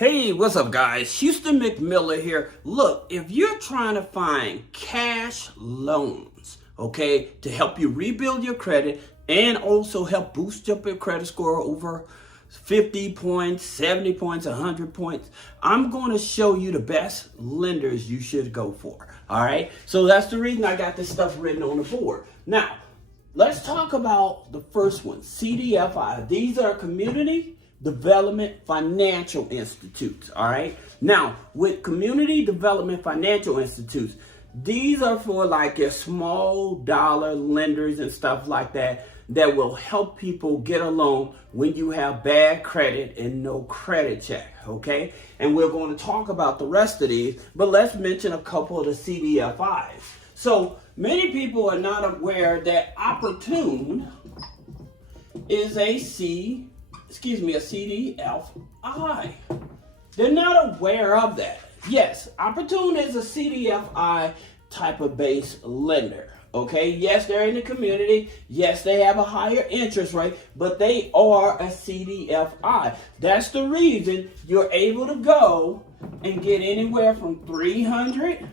Hey, what's up guys? Houston McMiller here. Look, if you're trying to find cash loans, okay, to help you rebuild your credit and also help boost up your credit score over 50 points, 70 points, 100 points, I'm going to show you the best lenders you should go for. All right, so that's the reason I got this stuff written on the board. Now, let's talk about the first one, CDFI. These are community development financial institutes. All right, now with community development financial institutes, these are for like your small dollar lenders and stuff like that will help people get a loan when you have bad credit and no credit check. Okay, and we're going to talk about the rest of these, but let's mention a couple of the CDFIs. So many people are not aware that Opportune is a CDFI. They're not aware of that. Yes, Opportune is a CDFI type of base lender. Okay, yes, they're in the community. Yes, they have a higher interest rate, but they are a CDFI. That's the reason you're able to go and get anywhere from $300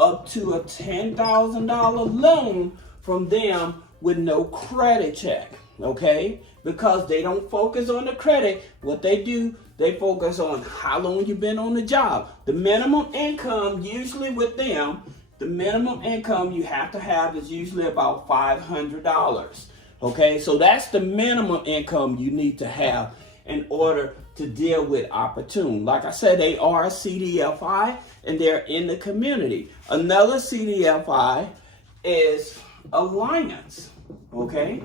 up to a $10,000 loan from them with no credit check. Okay, because they don't focus on the credit. What they do, they focus on how long you've been on the job. The minimum income usually with them, the minimum income you have to have is usually about $500. Okay, so that's the minimum income you need to have in order to deal with Opportune. Like I said, they are a CDFI and they're in the community. Another CDFI is Alliance. Okay,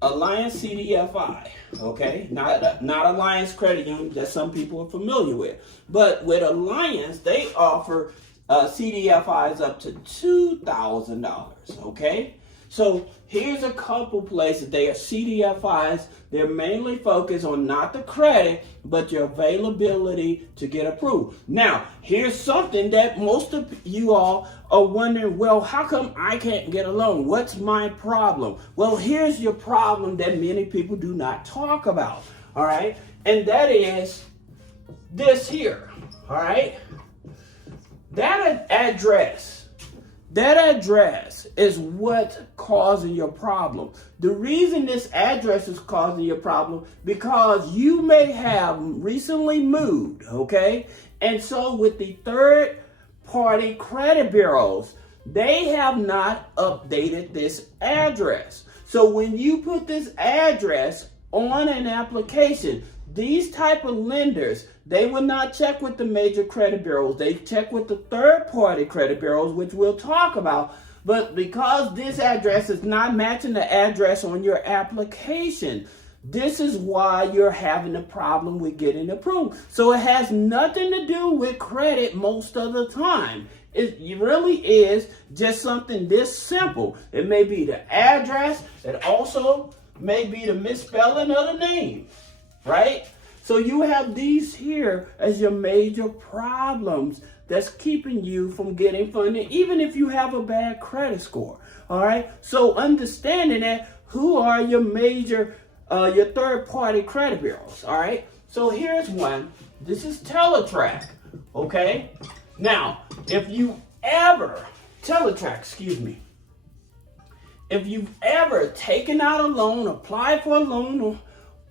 Alliance CDFI, okay? Not Alliance Credit Union that some people are familiar with. But with Alliance, they offer CDFIs up to $2,000, okay? So here's a couple places. They are CDFIs. They're mainly focused on not the credit, but your availability to get approved. Now, here's something that most of you all are wondering, well, how come I can't get a loan? What's my problem? Well, here's your problem that many people do not talk about, all right? And that is this here, all right? That address is what's causing your problem. The reason this address is causing your problem because you may have recently moved, okay? And so with the third-party credit bureaus, they have not updated this address. So when you put this address on an application, these type of lenders, they will not check with the major credit bureaus. They check with the third-party credit bureaus, which we'll talk about. But because this address is not matching the address on your application, this is why you're having a problem with getting approved. So it has nothing to do with credit most of the time. It really is just something this simple. It may be the address. It also may be the misspelling of the name, right? So you have these here as your major problems that's keeping you from getting funding, even if you have a bad credit score. All right. So understanding that, who are your major, your third-party credit bureaus? All right. So here's one. This is Teletrack. Okay. Now, if you ever if you've ever taken out a loan, applied for a loan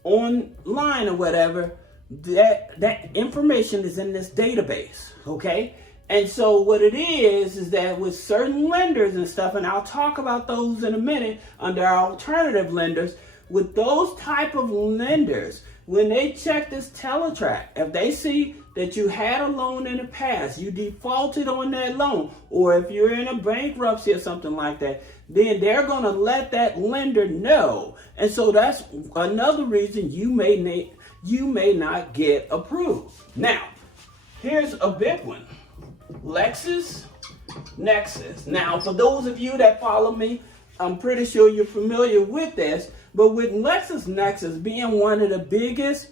online or whatever, that information is in this database, okay? And so what it is that with certain lenders and stuff, and I'll talk about those in a minute under our alternative lenders, with those type of lenders, when they check this Teletrack, if they see that you had a loan in the past, you defaulted on that loan, or if you're in a bankruptcy or something like that, then they're going to let that lender know. And so that's another reason you may not get approved. Now, here's a big one. LexisNexis. Now, for those of you that follow me, I'm pretty sure you're familiar with this, but with LexisNexis being one of the biggest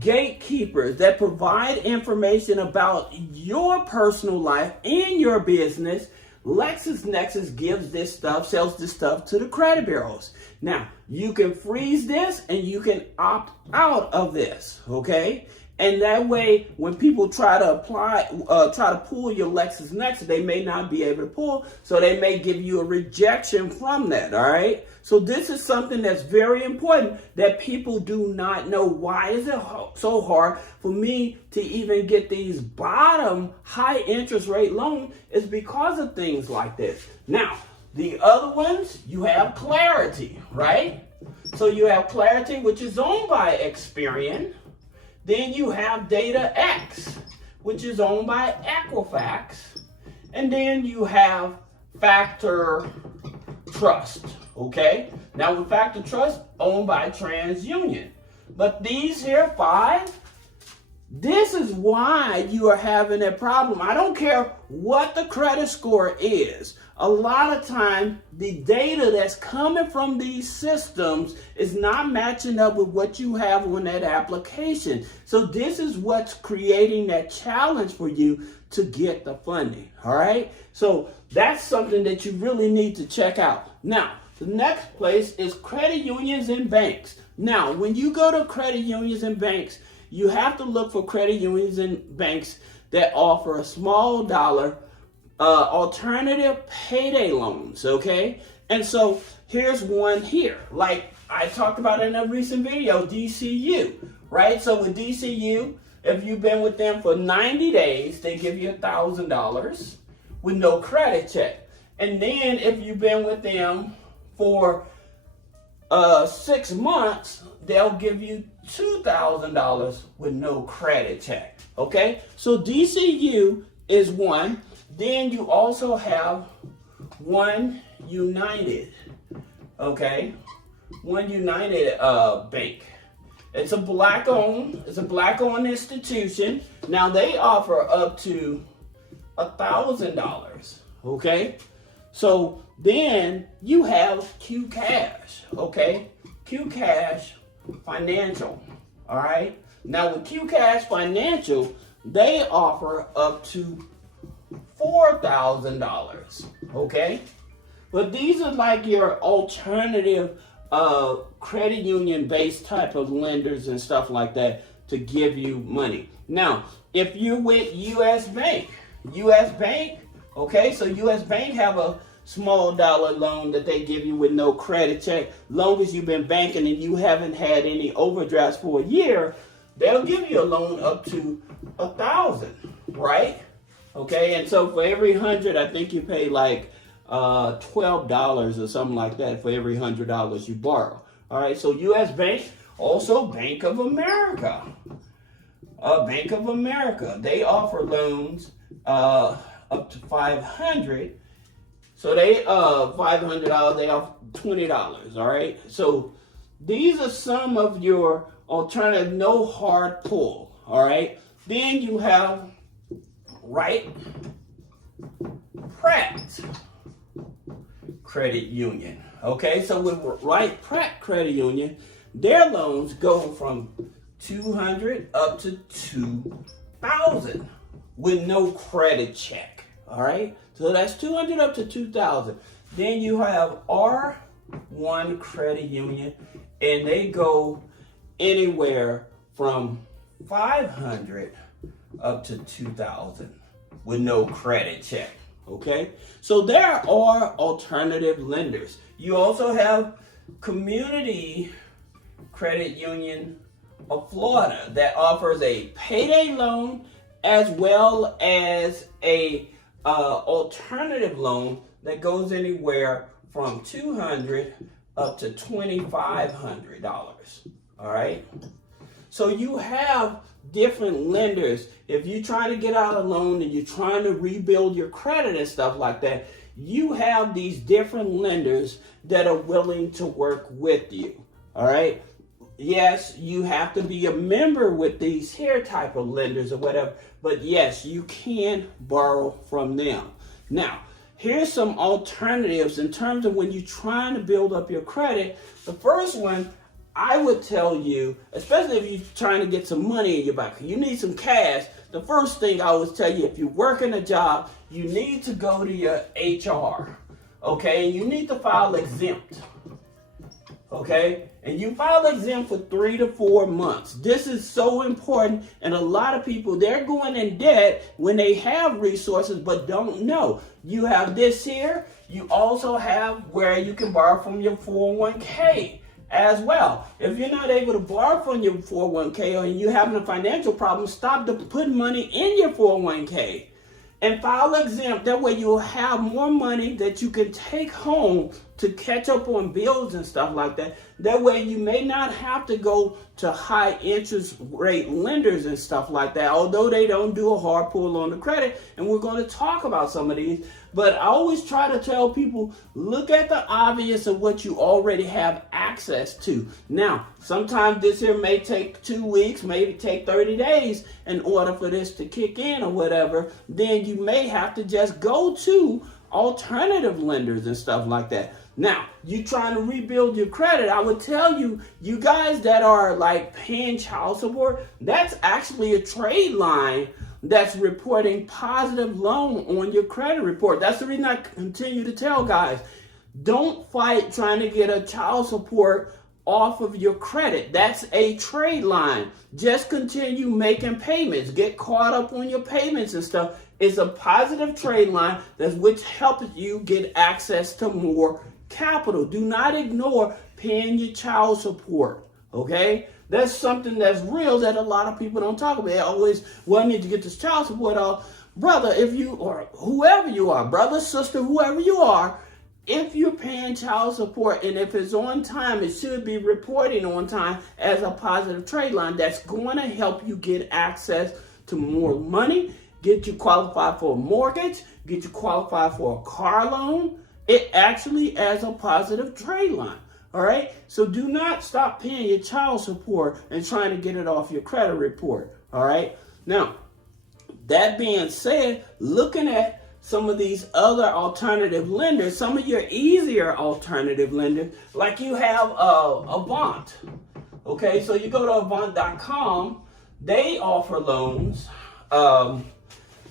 gatekeepers that provide information about your personal life and your business, LexisNexis gives this stuff, sells this stuff to the credit bureaus. Now, you can freeze this and you can opt out of this, okay? And that way, when people try to pull your LexisNexis, they may not be able to pull, so they may give you a rejection from that, all right? So this is something that's very important that people do not know. Why is it so hard for me to even get these bottom high interest rate loans? It's because of things like this. Now, the other ones, you have Clarity, right? So you have Clarity, which is owned by Experian. Then you have DataX, which is owned by Equifax. And then you have Factor Trust, okay? Now with Factor Trust, owned by TransUnion. But these here 5, this is why you are having a problem. I don't care what the credit score is. A lot of time, the data that's coming from these systems is not matching up with what you have on that application. So this is what's creating that challenge for you to get the funding, all right? So that's something that you really need to check out. Now, the next place is credit unions and banks. Now, when you go to credit unions and banks, you have to look for credit unions and banks that offer a small dollar alternative payday loans, okay? And so here's one here. Like I talked about in a recent video, DCU, right? So with DCU, if you've been with them for 90 days, they give you $1,000 with no credit check. And then if you've been with them for 6 months, they'll give you $2,000 with no credit check, okay? So DCU is one. Then you also have One United, okay? One United Bank. It's a black-owned institution. Now they offer up to $1,000, okay? So then you have Q Cash, okay? Q Cash Financial, all right? Now with Q Cash Financial, they offer up to $4,000, okay? But these are like your alternative credit union based type of lenders and stuff like that to give you money. Now, if you're with US Bank, okay, so US Bank have a small dollar loan that they give you with no credit check. Long as you've been banking and you haven't had any overdrafts for a year, they'll give you a loan up to $1,000, right? Okay, and so for every 100, I think you pay like $12 or something like that for every $100 you borrow. All right, so U.S. Bank, also Bank of America. Bank of America, they offer loans up to $500. So they $500, they offer $20. All right, so these are some of your alternative, no hard pull. All right, then you have Wright Pratt Credit Union. Okay, so with Wright Pratt Credit Union, their loans go from $200 up to $2,000 with no credit check. All right, so that's $200 up to $2,000. Then you have R1 Credit Union, and they go anywhere from $500 up to $2,000 with no credit check. Okay, so there are alternative lenders. You also have Community Credit Union of Florida that offers a payday loan as well as a alternative loan that goes anywhere from $200 up to $2,500. All right, so you have different lenders. If you're trying to get out a loan and you're trying to rebuild your credit and stuff like that, you have these different lenders that are willing to work with you. All right. Yes, you have to be a member with these here type of lenders or whatever, but yes, you can borrow from them. Now, here's some alternatives in terms of when you're trying to build up your credit. The first one, I would tell you, especially if you're trying to get some money in your bank, you need some cash. The first thing I always tell you, if you're working a job, you need to go to your HR, okay? And you need to file exempt, okay? And you file exempt for 3 to 4 months. This is so important, and a lot of people, they're going in debt when they have resources but don't know. You have this here. You also have where you can borrow from your 401k. As well. If you're not able to borrow from your 401k or you're having a financial problem, stop putting money in your 401k and file exempt. That way you'll have more money that you can take home to catch up on bills and stuff like that. That way you may not have to go to high interest rate lenders and stuff like that, although they don't do a hard pull on the credit. And we're going to talk about some of these. But I always try to tell people, look at the obvious of what you already have access to. Now, sometimes this here may take 2 weeks, maybe take 30 days in order for this to kick in or whatever. Then you may have to just go to alternative lenders and stuff like that. Now, you trying to rebuild your credit, I would tell you, you guys that are like paying child support, that's actually a trade line that's reporting positive loan on your credit report. That's the reason I continue to tell guys, don't fight trying to get a child support off of your credit. That's a trade line. Just continue making payments. Get caught up on your payments and stuff. It's a positive trade line that's which helps you get access to more capital. Do not ignore paying your child support, okay? That's something that's real that a lot of people don't talk about. They always, well, I need to get this child support off. Brother, if you, or whoever you are, brother, sister, whoever you are, if you're paying child support and if it's on time, it should be reporting on time as a positive trade line. That's going to help you get access to more money, get you qualified for a mortgage, get you qualified for a car loan. It actually as a positive trade line. All right. So do not stop paying your child support and trying to get it off your credit report. All right. Now, that being said, looking at some of these other alternative lenders, some of your easier alternative lenders, like you have Avant. Okay. So you go to Avant.com. They offer loans.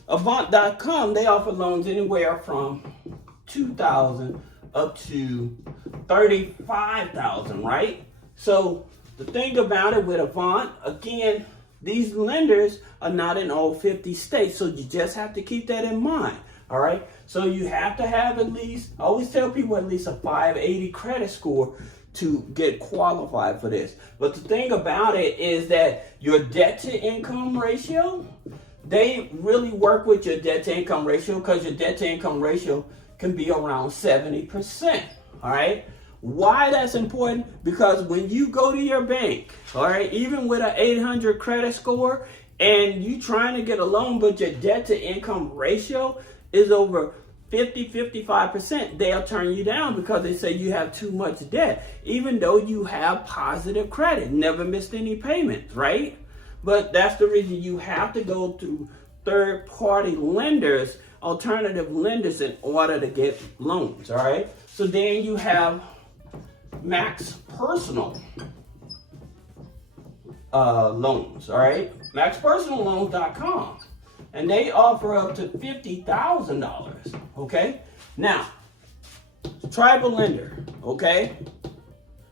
Avant.com, they offer loans anywhere from $2,000 up to $35,000, right? So the thing about it with Avant, again, these lenders are not in all 50 states, so you just have to keep that in mind, all right? So you have to have at least, I always tell people at least a 580 credit score to get qualified for this. But the thing about it is that your debt to income ratio, they really work with your debt to income ratio because your debt to income ratio can be around 70%, all right? Why that's important? Because when you go to your bank, all right, even with an 800 credit score and you trying to get a loan, but your debt to income ratio is over 55%, they'll turn you down because they say you have too much debt, even though you have positive credit, never missed any payments, right? But that's the reason you have to go through third-party lenders, alternative lenders, in order to get loans, all right? So then you have Max Personal loans, all right? MaxPersonalLoans.com. And they offer up to $50,000, okay? Now, tribal lender, okay?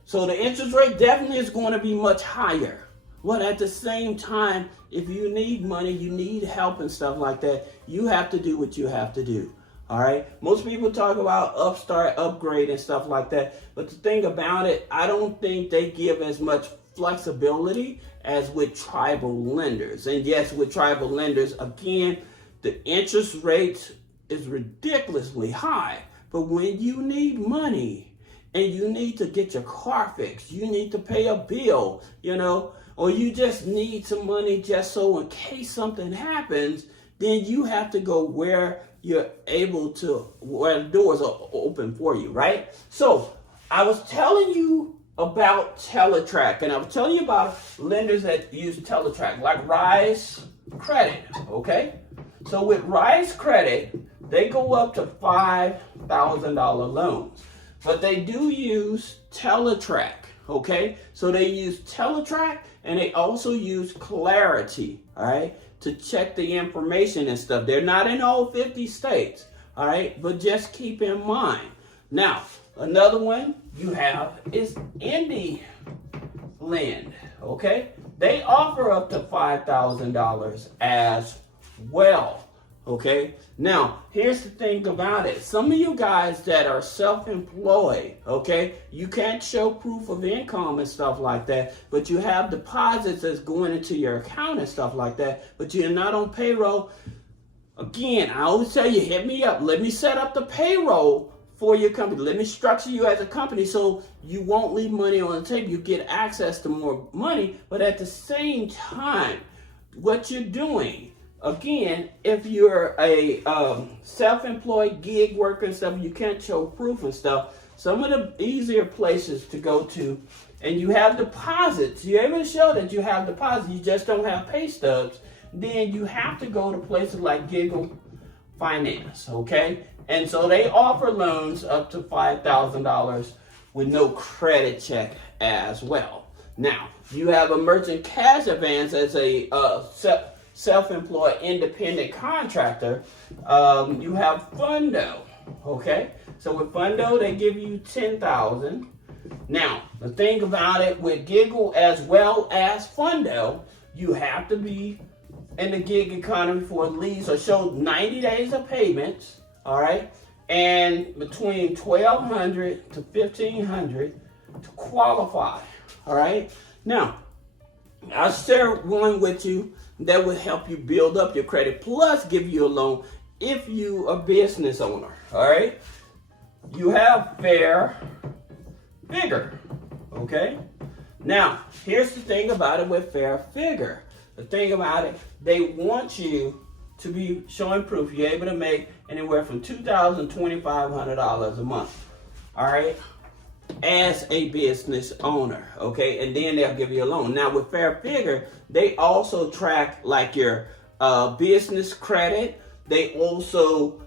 So the interest rate definitely is going to be much higher. But at the same time, if you need money, you need help and stuff like that, you have to do what you have to do. All right. Most people talk about Upstart, Upgrade and stuff like that. But the thing about it, I don't think they give as much flexibility as with tribal lenders. And yes, with tribal lenders, again, the interest rate is ridiculously high. But when you need money and you need to get your car fixed, you need to pay a bill, you know, or you just need some money just so in case something happens, then you have to go where you're able to, where the doors are open for you, right? So I was telling you about Teletrack, and I was telling you about lenders that use Teletrack, like Rise Credit, okay? So with Rise Credit, they go up to $5,000 loans, but they do use Teletrack, okay? So they use Teletrack and they also use Clarity, all right, to check the information and stuff. They're not in all 50 states, all right, but just keep in mind. Now, another one you have is IndyLend, okay? They offer up to $5,000 as well, okay? Now, here's the thing about it. Some of you guys that are self-employed, okay, you can't show proof of income and stuff like that, but you have deposits that's going into your account and stuff like that, but you're not on payroll. Again, I always tell you, hit me up. Let me set up the payroll for your company. Let me structure you as a company so you won't leave money on the table. You get access to more money, but at the same time, what you're doing, again, if you're a self-employed gig worker and stuff, you can't show proof and stuff. Some of the easier places to go to, and you have deposits. You're able to show that you have deposits. You just don't have pay stubs. Then you have to go to places like Giggle Finance, okay? And so they offer loans up to $5,000 with no credit check as well. Now, you have a merchant cash advance as a self-employed independent contractor. You have Fundo, okay? So with Fundo, they give you $10,000. Now, the thing about it with Giggle as well as Fundo, you have to be in the gig economy for at least or show 90 days of payments. All right, and between $1,200 to $1,500 to qualify. All right, now I'll share one with you that will help you build up your credit, plus give you a loan if you a business owner. All right, you have Fair Figure. Okay, now here's the thing about it with Fair Figure. The thing about it, they want you to be showing proof you're able to make anywhere from $2,000 to $2,500 a month, all right, as a business owner, okay, and then they'll give you a loan. Now with Fair Figure, they also track like your business credit. They also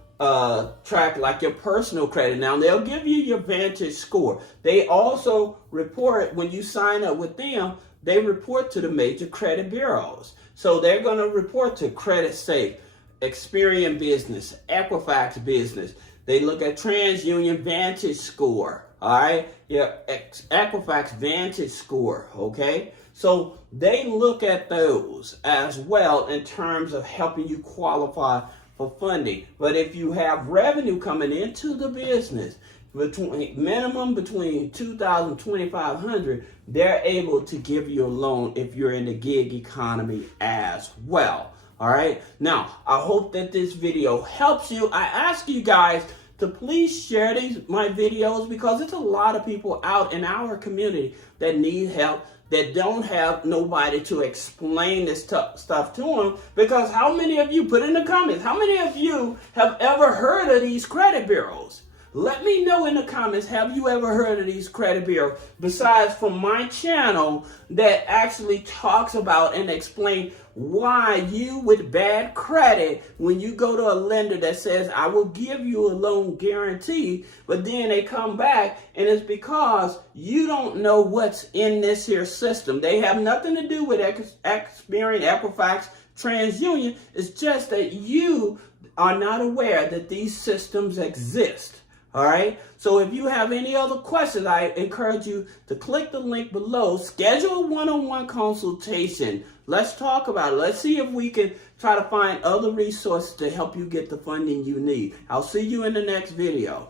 track like your personal credit. Now they'll give you your Vantage score. They also report when you sign up with them. They report to the major credit bureaus. So they're going to report to Credit Safe, Experian Business, Equifax Business. They look at TransUnion Vantage score, all right? Your Equifax Vantage score, okay? So they look at those as well in terms of helping you qualify for funding. But if you have revenue coming into the business, minimum between $2,000 and $2,500, they're able to give you a loan if you're in the gig economy as well. All right. Now, I hope that this video helps you. I ask you guys to please share my videos because there's a lot of people out in our community that need help, that don't have nobody to explain this stuff to them. Because how many of you, put in the comments, how many of you have ever heard of these credit bureaus? Let me know in the comments, have you ever heard of these credit bureaus besides from my channel that actually talks about and explain why you with bad credit, when you go to a lender that says, I will give you a loan guarantee, but then they come back and it's because you don't know what's in this here system. They have nothing to do with Experian, Equifax, TransUnion. It's just that you are not aware that these systems exist. All right. So if you have any other questions, I encourage you to click the link below. Schedule a one-on-one consultation. Let's talk about it. Let's see if we can try to find other resources to help you get the funding you need. I'll see you in the next video.